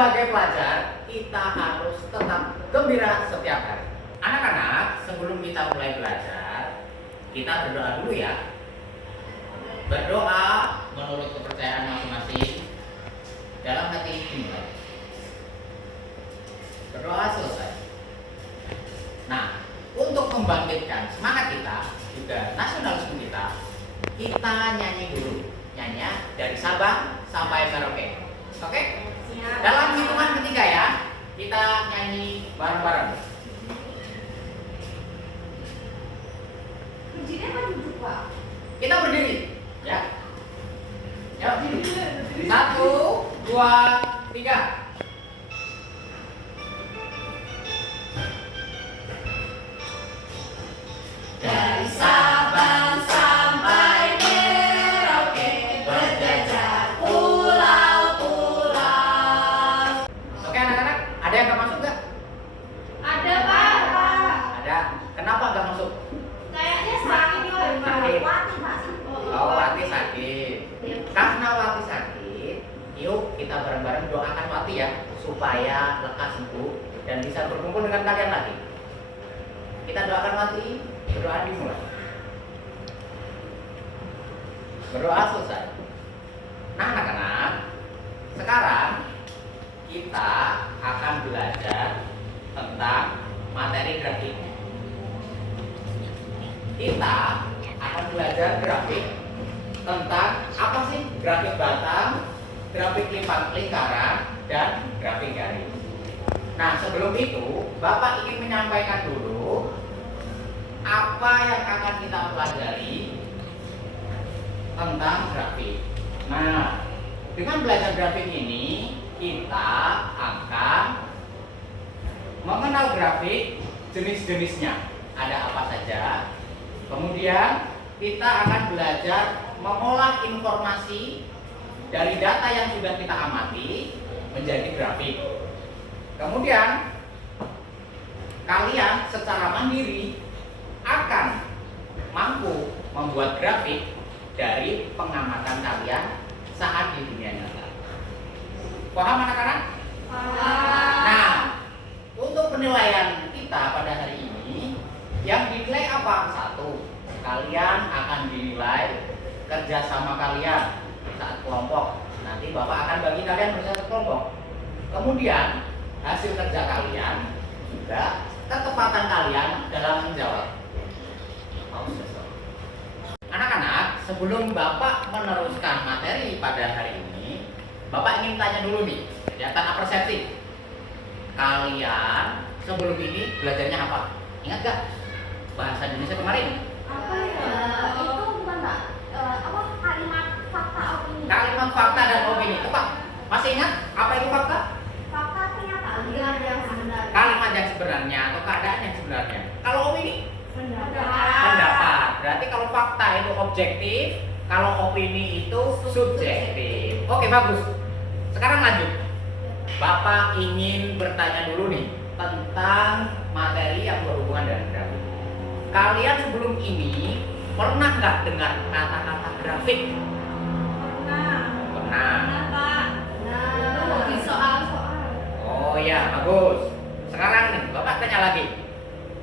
sebagai pelajar, kita harus tetap gembira setiap hari. Anak-anak, sebelum kita mulai belajar, kita berdoa dulu ya. Berdoa menurut kepercayaan masing-masing dalam hati dimulai. Berdoa selesai. Nah, untuk membangkitkan semangat kita, juga nasionalisme kita nyanyi dulu. Nyanyi dari Sabang sampai Merauke. Oke? Dalam hitungan ketiga ya, kita nyanyi bareng-bareng. Kuncinya kan duduk, Pak. Kita berdiri, ya. Yuk, 1, 2, 3. Dari Sabang sampai Merauke, berjajah pulau-pulau. Oke anak-anak, ada yang gak masuk gak? Ada, Pak. Ada. Kenapa gak masuk? Kayaknya sakit, Sakit. Wati, Pak. Oh, Wati sakit. Karena Wati sakit, yuk kita bareng-bareng doakan Wati ya, supaya lekas sembuh dan bisa berkumpul dengan kalian lagi. Kita doakan Wati, berdoa dimulai. Berdoa selesai. Nah anak-anak, sekarang kita akan belajar tentang materi grafik. Kita akan belajar grafik tentang apa sih grafik batang, grafik lingkaran, dan grafik garis. Nah sebelum itu, Bapak ingin menyampaikan dulu apa yang akan kita pelajari tentang grafik. Nah, dengan belajar grafik ini, kita akan mengenal grafik, jenis-jenisnya, ada apa saja. Kemudian kita akan belajar mengolah informasi dari data yang sudah kita amati menjadi grafik. Kemudian kalian secara mandiri akan mampu membuat grafik dari pengamatan kalian saat di dunia nyata. Paham anak-anak? Nah, untuk penilaian kita pada hari ini, yang dinilai apa? Satu, kalian akan dinilai kerjasama kalian saat kelompok. Nanti Bapak akan bagi kalian bersatu kelompok. Kemudian hasil kerja kalian juga ketepatan kalian dalam menjawab. Anak-anak, sebelum Bapak meneruskan materi pada hari ini, Bapak ingin tanya dulu nih, ya, tanpa persepsi. Kalian sebelum ini belajarnya apa? Ingat gak? Bahasa Indonesia kemarin? Apa ya? Itu bukan, Pak. Apa kalimat fakta opini? Kalimat fakta dan opini. Tepat. Masih ingat apa itu fakta? Fakta kenyataan yang sebenarnya. Kalimat yang sebenarnya atau keadaan yang sebenarnya. Kalau opini? Pendapat. Pendapat. Berarti kalau fakta itu objektif, kalau opini itu subjektif. Oke, bagus. Sekarang lanjut. Bapak ingin bertanya dulu nih tentang materi yang berhubungan dengan grafik. Kalian sebelum ini pernah nggak dengar kata-kata grafik? Pernah. Pak. Nah, di soal-soal. Oh ya, bagus. Sekarang nih, Bapak tanya lagi.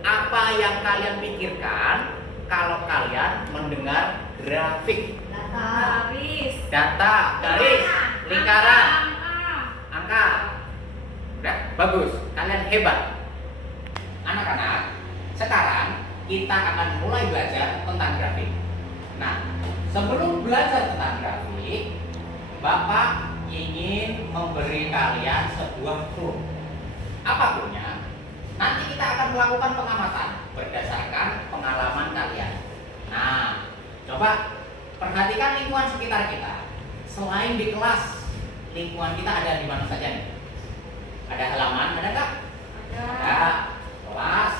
Apa yang kalian pikirkan kalau kalian mendengar grafik? Data, garis, lingkaran, angka. Udah, bagus. Kalian hebat. Anak-anak, sekarang kita akan mulai belajar tentang grafik. Nah, sebelum belajar tentang grafik, Bapak ingin memberi kalian sebuah clue. Apa clue-nya? Nanti kita akan melakukan pengamatan berdasarkan pengalaman kalian. Nah, coba perhatikan lingkungan sekitar kita. Selain di kelas, lingkungan kita ada di mana saja nih? Ada halaman, ada nggak? Ada. Kelas,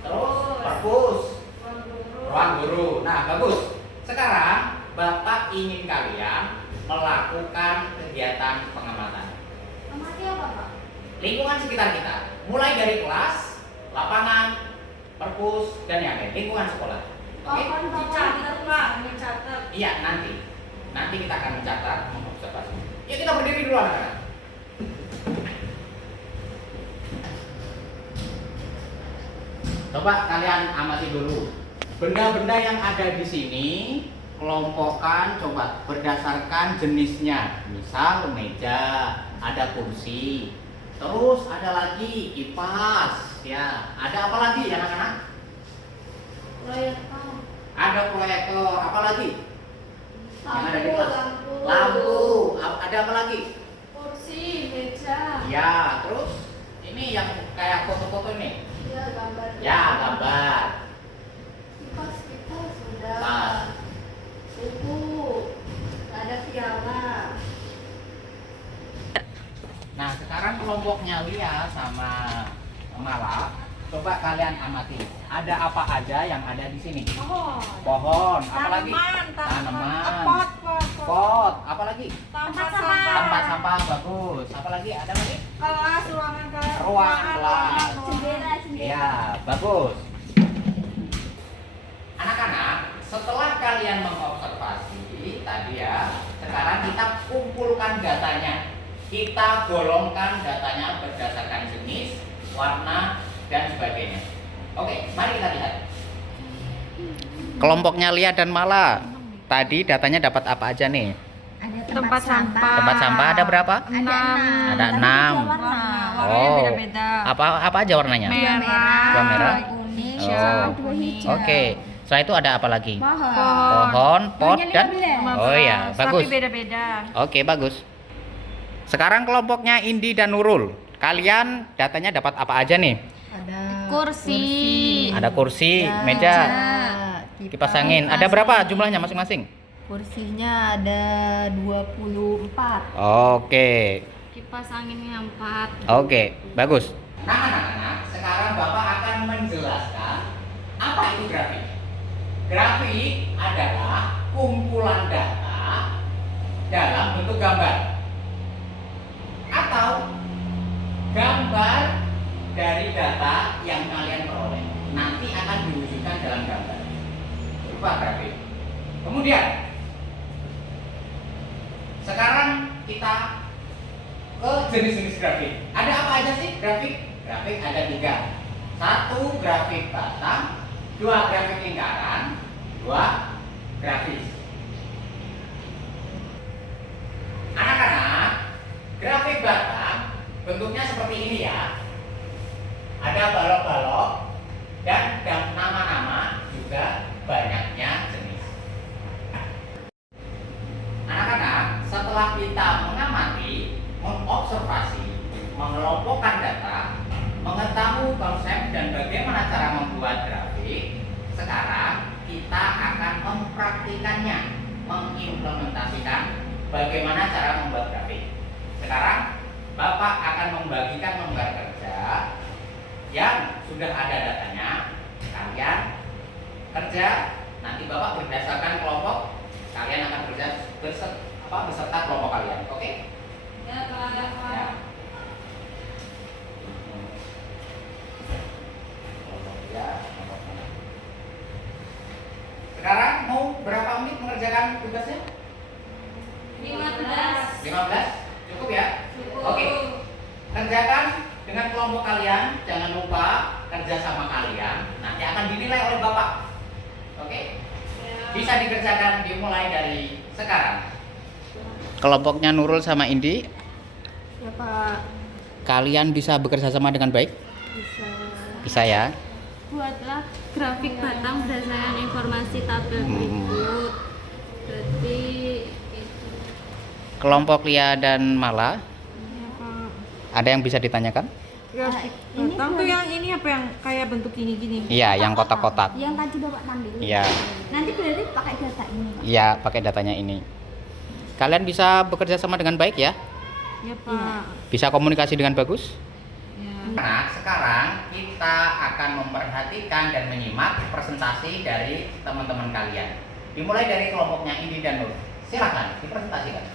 terus perpus, ruang guru. Nah, bagus. Sekarang Bapak ingin kalian melakukan kegiatan pengamatan. Amati apa, Pak? Lingkungan sekitar kita, mulai dari kelas, lapangan, perpus, dan yang lain, lingkungan sekolah. Oke? Dicatat, Pak. Dicatat. Iya, nanti kita akan mencatat, mengobservasi. Yuk kita berdiri dulu anak-anak. Coba kalian amati dulu. Benda-benda yang ada di sini kelompokkan coba berdasarkan jenisnya. Misal meja, ada kursi. Terus ada lagi kipas, ya. Ada apa lagi anak-anak? Proyektor. Ada proyektor, apa lagi? Yang ada di Lampu, kelas. lampu. Lampu. Ada apa lagi? Kursi, meja. Ya, terus ini yang kayak foto-foto ini. Iya, gambar. Ya, gambar. Kipas sudah. Kipas. Buku. Ada piala. Nah, sekarang kelompoknya Lia sama Mala, coba kalian amati. Ada apa aja yang ada di sini? Pohon, apa lagi? Tanaman. Pot, apa lagi? Tempat sampah, bagus. Apa lagi? Ada lagi? Kelas, ruangan kelas. Ruang kelas. Jendela. Iya, bagus. Anak-anak, setelah kalian mengobservasi tadi ya, sekarang kita kumpulkan datanya. Kita golongkan datanya berdasarkan jenis, warna, dan sebagainya. Oke, mari kita lihat. Kelompoknya Lia dan Mala. Tadi datanya dapat apa aja nih? Ada Tempat sampah. Tempat sampah ada berapa? Ada 6. Ada 6. Warnanya Oh. beda-beda. Apa aja warnanya? Dua merah. kuning, Oh. hijau, Dua hijau. Oke. Setelah itu ada apa lagi? Pohon. Pohon, pot, Banyak dan 15. oh ya, bagus. Tapi beda-beda. Oke, bagus. Sekarang kelompoknya Indi dan Nurul. Kalian datanya dapat apa aja nih? Ada Kursi. Ada kursi, meja, kipas angin. Ada berapa jumlahnya masing-masing? Kursinya ada 24. Oke. Kipas anginnya 4. Oke, bagus. Nah, anak-anak, sekarang Bapak akan menjelaskan apa itu grafik. Grafik adalah kumpulan data dalam bentuk gambar atau gambar dari data yang kalian peroleh nanti akan diwujudkan dalam gambar berupa grafik. Kemudian sekarang kita ke jenis-jenis grafik. Ada apa aja sih grafik? Grafik ada 3. 1 grafik batang, 2 grafik lingkaran, 2 grafis. Anak-anak, grafik batang bentuknya seperti ini ya. Ada balok-balok dan nama-nama juga banyaknya jenis. Anak-anak, setelah kita mengamati, mengobservasi, mengelompokkan data, mengetahui konsep dan bagaimana cara membuat grafik, sekarang kita akan mempraktikannya, mengimplementasikan bagaimana cara membuat grafik. Sekarang Bapak akan membagikan lembar kerja yang sudah ada datanya. Kalian kerja, nanti Bapak berdasarkan kelompok, kalian akan kerja beserta kelompok kalian. Oke? Ya, Pak. Ya. Sekarang mau berapa menit mengerjakan tugasnya? 15. 15? Cukup ya? Cukup. Oke. Kerjakan dengan kelompok kalian, jangan lupa kerja sama kalian. Nanti akan dinilai oleh Bapak. Oke? Bisa dikerjakan dimulai dari sekarang. Kelompoknya Nurul sama Indi, Ya, Pak. kalian bisa bekerja sama dengan baik? Bisa. Bisa ya? Buatlah grafik batang berdasarkan informasi tabel berikut. Berarti itu. Kelompok Lia dan Mala, Ya, Pak. ada yang bisa ditanyakan? Grafik ini batang tuh belum- yang ini apa yang kayak bentuk gini-gini? Iya, yang kotak-kotak. Yang tadi Bapak tampil. Iya. Nanti berarti pakai data ini, Pak. Iya, pakai datanya ini. Kalian bisa bekerja sama dengan baik ya? Ya, Pak. Bisa komunikasi dengan bagus? Ya. Nah, sekarang kita akan memperhatikan dan menyimak presentasi dari teman-teman kalian. Dimulai dari kelompoknya Indi dan Nur. Silakan dipresentasikan.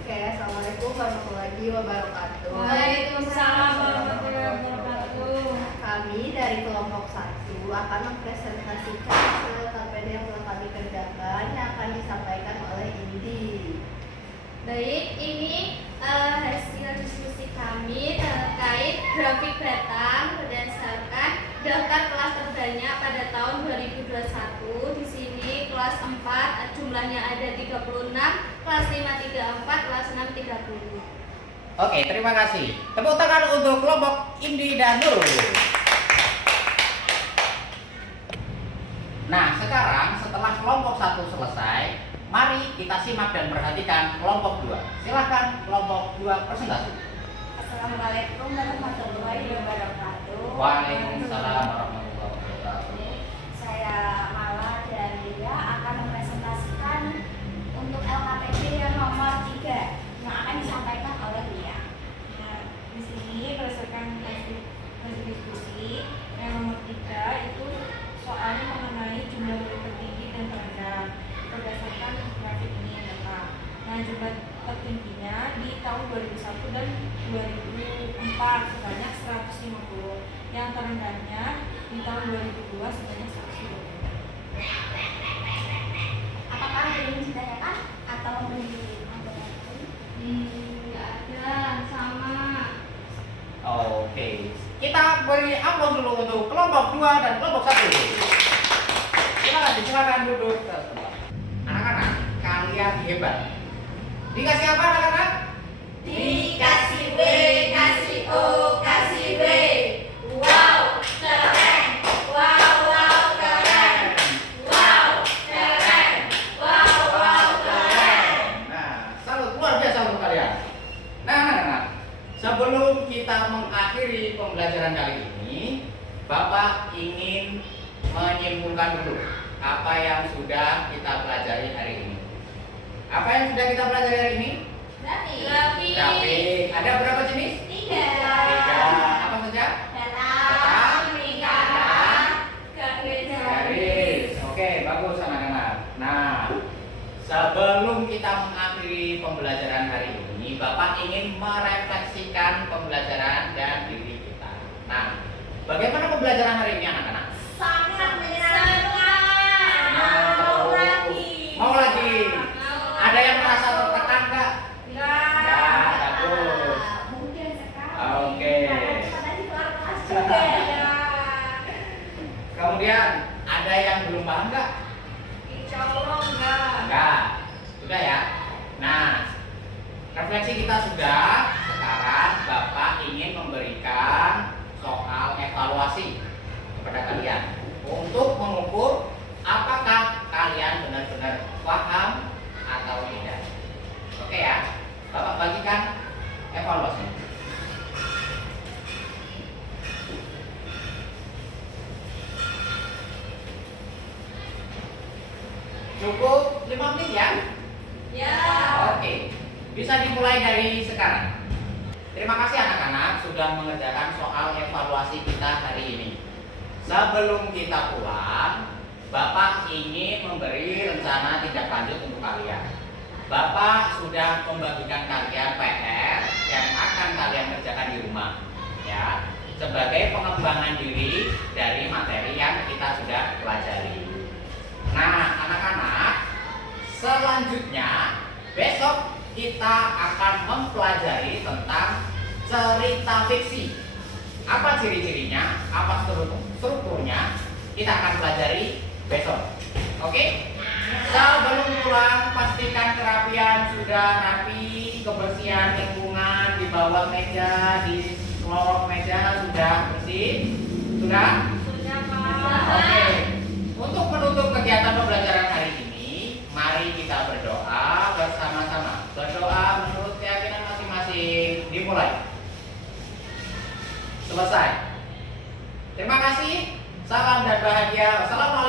Oke, Assalamualaikum warahmatullahi wabarakatuh. Waalaikumsalam warahmatullahi wabarakatuh. Kami dari kelompok 1 akan mempresentasikan hasil KPD yang telah kami kerjakan yang akan disampaikan oleh Indi. Baik, ini hasil diskusi kami terkait grafik batang berdasarkan daftar kelas terbaik terbanyak pada tahun 2021. Di sini kelas 4 jumlahnya ada 36, kelas 5 34, kelas 6 30. Oke, terima kasih. Tepuk tangan untuk kelompok Indi dan Nurul. Nah, sekarang setelah kelompok 1 selesai, mari kita simak dan perhatikan kelompok 2. Silahkan kelompok 2 presentasi. Assalamualaikum warahmatullahi wabarakatuh. Waalaikumsalam warahmatullahi wabarakatuh. Saya Mala dan Lia akan mempresentasikan untuk LKPD yang nomor 3 yang akan disampaikan oleh Lia. Nah, di sini berdasarkan hasil diskusi yang nomor 3 itu soalnya mengenai jumlah murid tertinggi dan terendah berdasarkan grafik ini data. Nah, jumlah tertingginya di tahun 2001 dan 2004 sebanyak 150, yang terendahnya di tahun 2002 sebanyak 120. Apakah ada yang ditanyakan atau menjadi Nggak ada, sama. Oke, kita beri aplaus dulu untuk kelompok 2 dan kelompok 1. Silakan duduk ke tempat. Anak-anak, kalian hebat. Dikasih apa anak-anak? Dikasih W, kasih O, kasih W. Wow, keren. Wow, wow, keren. Wow, keren. Wow, wow, keren. Nah, salut luar biasa untuk kalian. Nah, anak-anak, sebelum kita mengakhiri pembelajaran kali ini, Bapak ingin menyimpulkan dulu apa yang sudah kita pelajari hari ini. Apa yang sudah kita pelajari hari ini? Grafik. Grafik. Ada berapa jenis? 3. 3. Apa saja? Dalam, lingkaran, Garis. Oke, bagus anak-anak. Nah, sebelum kita mengakhiri pembelajaran hari ini, Bapak ingin merefleksikan pembelajaran dan diri kita. Nah, bagaimana pembelajaran hari ini anak-anak? Sangat menyenangkan. Mau lagi? Ada yang merasa tertekan nggak? Enggak. Bagus. Mungkin sekali. Oke. Karena kita tadi keluar kelas juga. Kemudian ada yang belum paham nggak? Insya Allah enggak. Enggak. Sudah ya. Nah, refleksi kita sudah. Sekarang Bapak ingin memberikan soal evaluasi kepada kalian untuk mengukur apakah kalian benar-benar paham atau tidak. Oke ya. Bapak bagikan evaluasi. Cukup 5 menit ya? Ya. Oke, bisa dimulai dari sekarang. Terima kasih anak-anak sudah mengerjakan soal evaluasi kita hari ini. Sebelum kita pulang, Bapak ingin memberi rencana tindak lanjut untuk kalian. Bapak sudah membagikan kalian PR yang akan kalian kerjakan di rumah, ya, sebagai pengembangan diri dari materi yang kita sudah pelajari. Nah, anak-anak, selanjutnya besok kita akan mempelajari tentang cerita fiksi. Apa ciri-cirinya? Apa strukturnya? Kita akan pelajari besok. Oke? Sebelum pulang, pastikan kerapian sudah rapi, kebersihan lingkungan di bawah meja, di lorong meja sudah bersih. Sudah? Sudah, Pak. Oke. Untuk menutup kegiatan pembelajaran hari ini, mari kita berdoa bersama-sama. Berdoa menurut keyakinan masing-masing. Dimulai. Selesai. Terima kasih. Salam dan bahagia. Wassalamualaikum.